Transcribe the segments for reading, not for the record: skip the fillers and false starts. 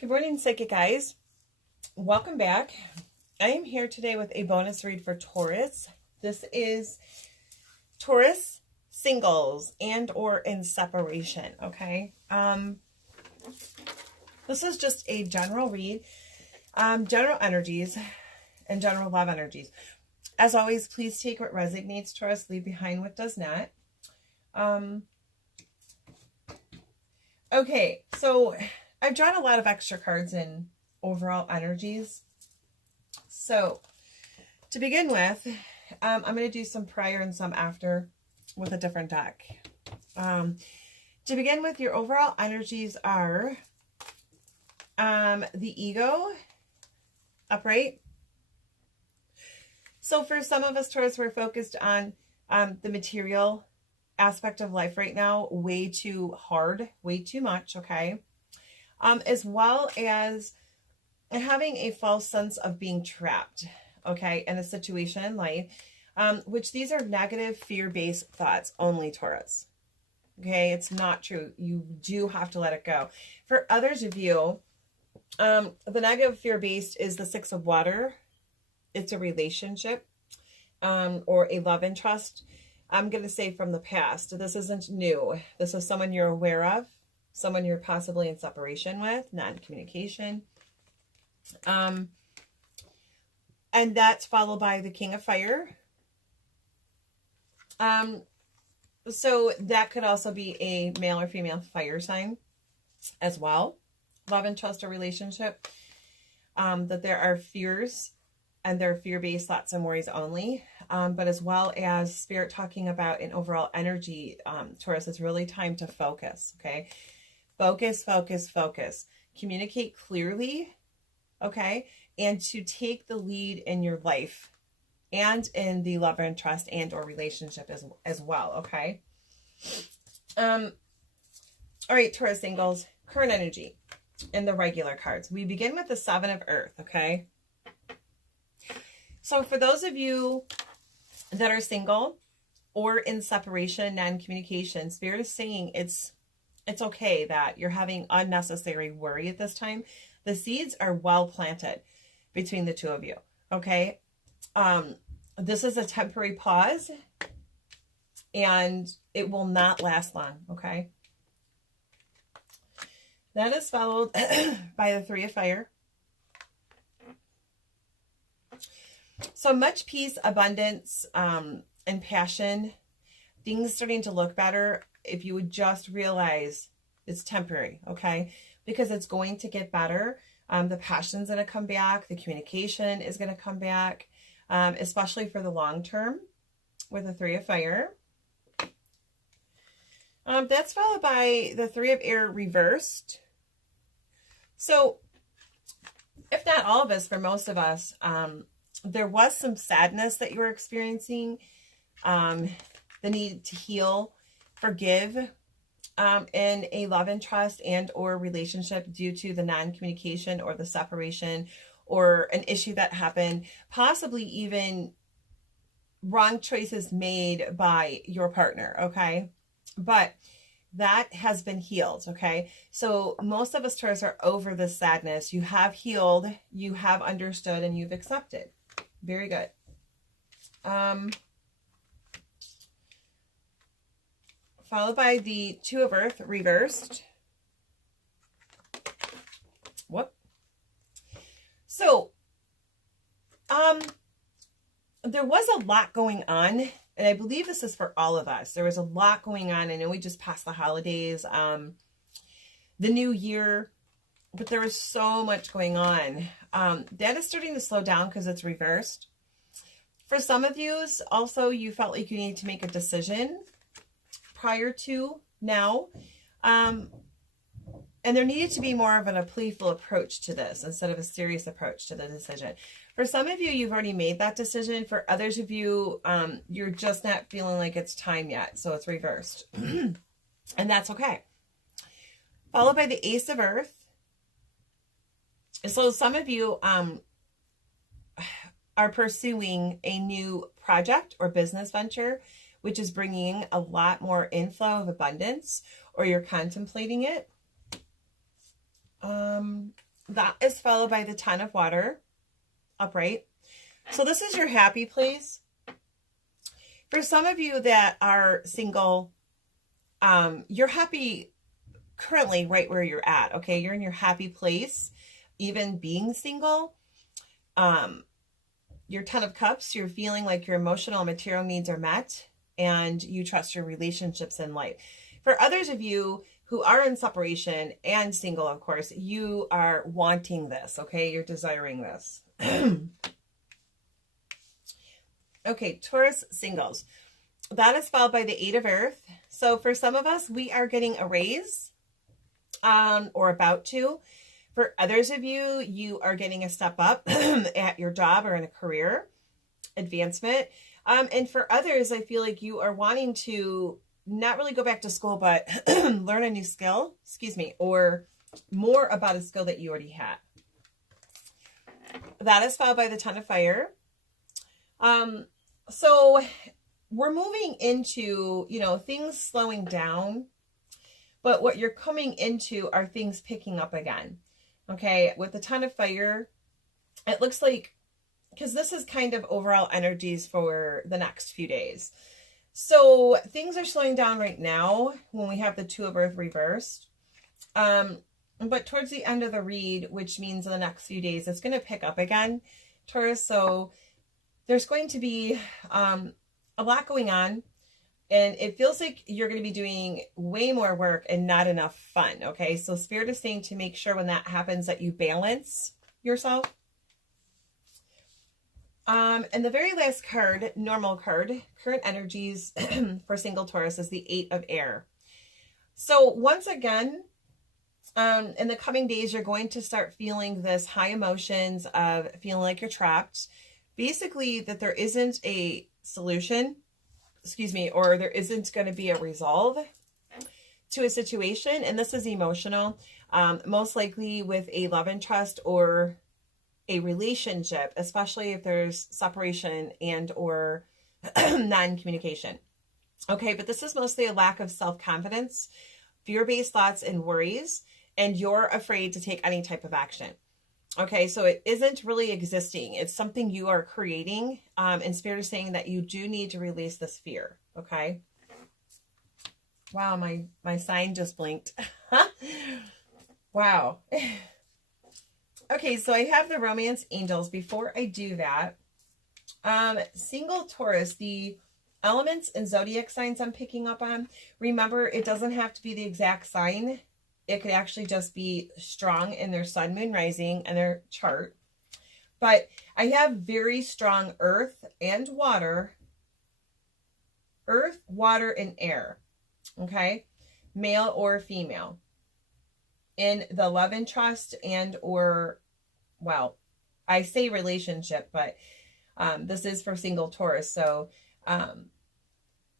Good morning, Psychic Guys. Welcome back. I am here today with a bonus read for Taurus. This is Taurus singles and or in separation, okay? This is just a general read, general energies and general love energies. As always, please take what resonates, Taurus, leave behind what does not. Okay, so I've drawn a lot of extra cards in overall energies. So to begin with, I'm going to do some prior and some after with a different deck. To begin with, your overall energies are the ego, upright. So for some of us, Taurus, we're focused on the material aspect of life right now, way too hard, way too much, okay? As well as having a false sense of being trapped, okay, in a situation in life, which these are negative, fear-based thoughts only, Taurus. Okay, it's not true. You do have to let it go. For others of you, the negative, fear-based is the Six of Water. It's a relationship or a love and trust. I'm going to say from the past. This isn't new. This is someone you're aware of. Someone you're possibly in separation with, non-communication. And that's followed by the King of Fire. So that could also be a male or female fire sign as well. Love and trust or relationship. That there are fears and they're fear-based thoughts and worries only. But as well as Spirit talking about an overall energy, Taurus, it's really time to focus, okay? Focus, focus, focus. Communicate clearly, okay? And to take the lead in your life and in the love and trust and or relationship as well, okay? All right, Taurus singles, current energy in the regular cards. We begin with the Seven of Earth, okay? So for those of you that are single or in separation, non-communication, Spirit is saying it's okay that you're having unnecessary worry at this time. The seeds are well planted between the two of you, okay? This is a temporary pause, and it will not last long, okay? That is followed by the Three of Fire. So much peace, abundance, and passion. Things starting to look better. If you would just realize it's temporary, okay? Because it's going to get better. The passion's going to come back. The communication is going to come back, especially for the long term with the Three of Fire. That's followed by the Three of Air reversed. So if not all of us, for most of us, there was some sadness that you were experiencing, the need to heal, forgive in a love and trust and or relationship due to the non-communication or the separation or an issue that happened, possibly even wrong choices made by your partner, okay? But that has been healed, okay? So most of us, Taurus, are over this sadness. You have healed, you have understood, and you've accepted. Very good. Followed by the Two of Earth reversed. Whoop. So, there was a lot going on, and I believe this is for all of us. There was a lot going on. I know we just passed the holidays, the new year, but there was so much going on. That is starting to slow down because it's reversed. For some of you, also, you felt like you needed to make a decision prior to now. And there needed to be more of a playful approach to this instead of a serious approach to the decision. For some of you, you've already made that decision. For others of you, you're just not feeling like it's time yet. So it's reversed. And that's okay. Followed by the Ace of Earth. So some of you are pursuing a new project or business venture, which is bringing a lot more inflow of abundance, or you're contemplating it. That is followed by the Ten of Water, upright. So this is your happy place. For some of you that are single, you're happy currently right where you're at, okay? You're in your happy place, even being single. Your Ten of Cups, you're feeling like your emotional and material needs are met, and you trust your relationships in life. For others of you who are in separation and single, of course, you are wanting this, okay? You're desiring this. Okay, Taurus singles. That is followed by the Eight of Earth. So for some of us, we are getting a raise, or about to. For others of you, you are getting a step up at your job or in a career advancement. And for others, I feel like you are wanting to not really go back to school, but learn a new skill, or more about a skill that you already had. That is followed by the Ten of Fire. So we're moving into, things slowing down, but what you're coming into are things picking up again. Okay, with the Ten of Fire, it looks like, because this is kind of overall energies for the next few days. So things are slowing down right now when we have the Two of Earth reversed. But towards the end of the read, which means in the next few days, it's going to pick up again, Taurus. So there's going to be a lot going on. And it feels like you're going to be doing way more work and not enough fun, okay? So Spirit is saying to make sure when that happens that you balance yourself. And the very last card, normal card, current energies for single Taurus is the Eight of Air. So once again, in the coming days, you're going to start feeling this high emotions of feeling like you're trapped. Basically, that there isn't a solution, or there isn't going to be a resolve to a situation. And this is emotional, most likely with a love and trust or a relationship, especially if there's separation and or non-communication. Okay, but this is mostly a lack of self-confidence, fear-based thoughts and worries, and you're afraid to take any type of action. Okay, so it isn't really existing. It's something you are creating, and Spirit is saying that you do need to release this fear, okay? Wow, my sign just blinked. Wow. Okay, so I have the romance angels. Before I do that, single Taurus, the elements and zodiac signs I'm picking up on, remember, it doesn't have to be the exact sign. It could actually just be strong in their sun, moon, rising, and their chart. But I have very strong earth and water. Earth, water, and air. Okay? Male or female. In the love and trust and or, well, I say relationship, but this is for single Taurus. So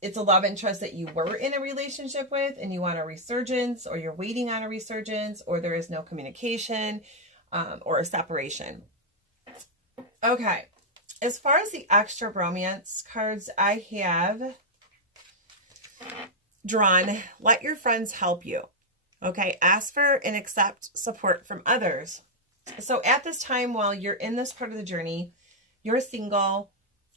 it's a love and trust that you were in a relationship with and you want a resurgence, or you're waiting on a resurgence, or there is no communication, or a separation. Okay. As far as the extra romance cards, I have drawn, let your friends help you. Okay. Ask for and accept support from others. So at this time, while you're in this part of the journey, you're single,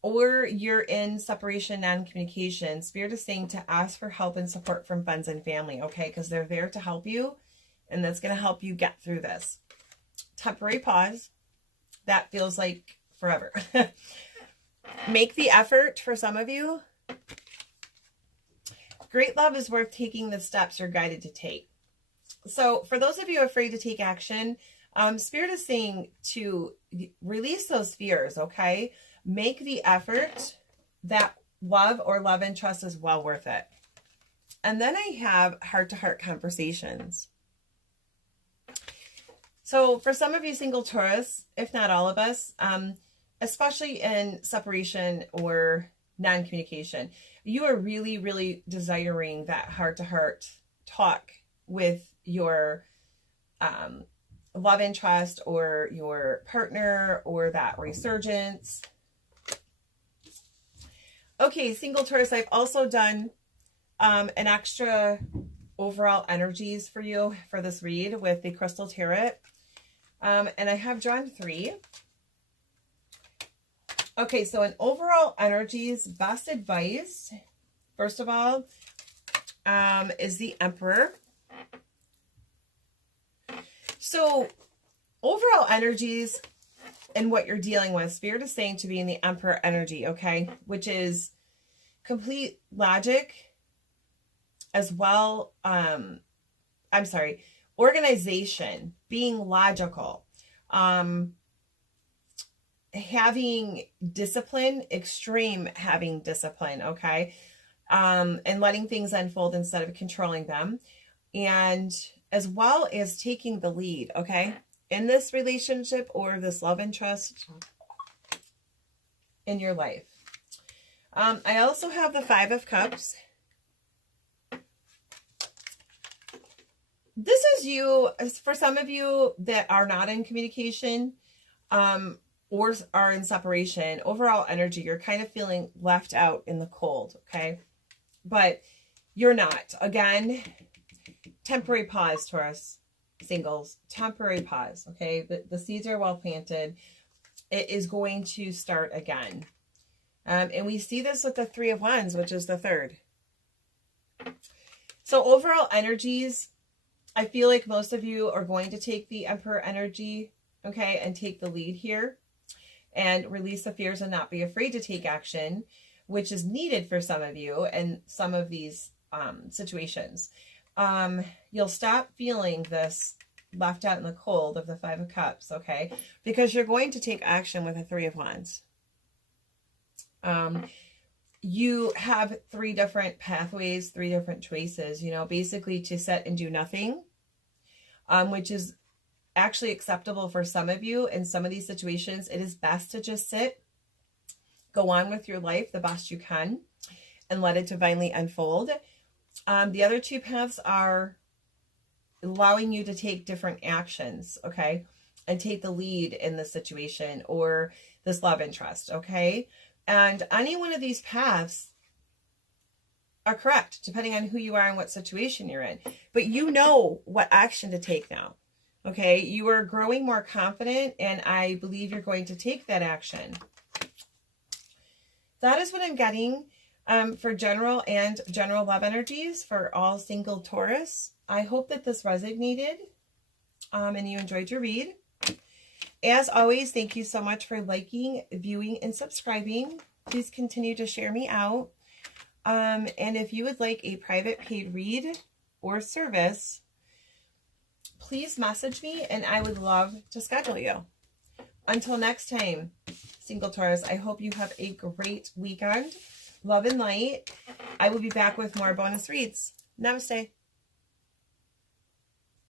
or you're in separation, non-communication, Spirit is saying to ask for help and support from friends and family, okay? Because they're there to help you, and that's going to help you get through this. Temporary pause. That feels like forever. Make the effort for some of you. Great love is worth taking the steps you're guided to take. So for those of you afraid to take action, Spirit is saying to release those fears, okay? Make the effort. That love or love and trust is well worth it. And then I have heart-to-heart conversations. So for some of you single Taurus, if not all of us, especially in separation or non-communication, you are really, really desiring that heart-to-heart talk with your love and trust or your partner, or that resurgence. Okay, single Taurus, I've also done an extra overall energies for you for this read with the Crystal Tarot. And I have drawn 3. Okay, so in overall energies, best advice, first of all, is the Emperor. So overall energies and what you're dealing with, Spirit is saying to be in the Emperor energy, okay, which is complete logic as well. Organization, being logical, having discipline, extreme having discipline, okay, and letting things unfold instead of controlling them, and as well as taking the lead, okay, in this relationship or this love and trust in your life. I also have the 5 of Cups. This is you, for some of you that are not in communication, or are in separation. Overall energy, you're kind of feeling left out in the cold, okay? But you're not. Again, temporary pause, Taurus singles. Temporary pause, okay? The seeds are well planted. It is going to start again. And we see this with the 3 of Wands, which is the 3rd. So overall energies, I feel like most of you are going to take the Emperor energy, okay, and take the lead here and release the fears and not be afraid to take action, which is needed for some of you and some of these situations. You'll stop feeling this left out in the cold of the 5 of Cups, okay, because you're going to take action with a 3 of Wands. You have 3 different pathways, 3 different choices, you know, basically to sit and do nothing, which is actually acceptable for some of you. In some of these situations, it is best to just sit, go on with your life the best you can, and let it divinely unfold. The other 2 paths are allowing you to take different actions, okay, and take the lead in the situation or this love interest, okay? And any one of these paths are correct, depending on who you are and what situation you're in. But you know what action to take now, okay? You are growing more confident, and I believe you're going to take that action. That is what I'm getting for general and general love energies for all single Taurus. I hope that this resonated and you enjoyed your read. As always, thank you so much for liking, viewing, and subscribing. Please continue to share me out. And if you would like a private paid read or service, please message me and I would love to schedule you. Until next time, single Taurus, I hope you have a great weekend. Love and light. I will be back with more bonus reads. Namaste.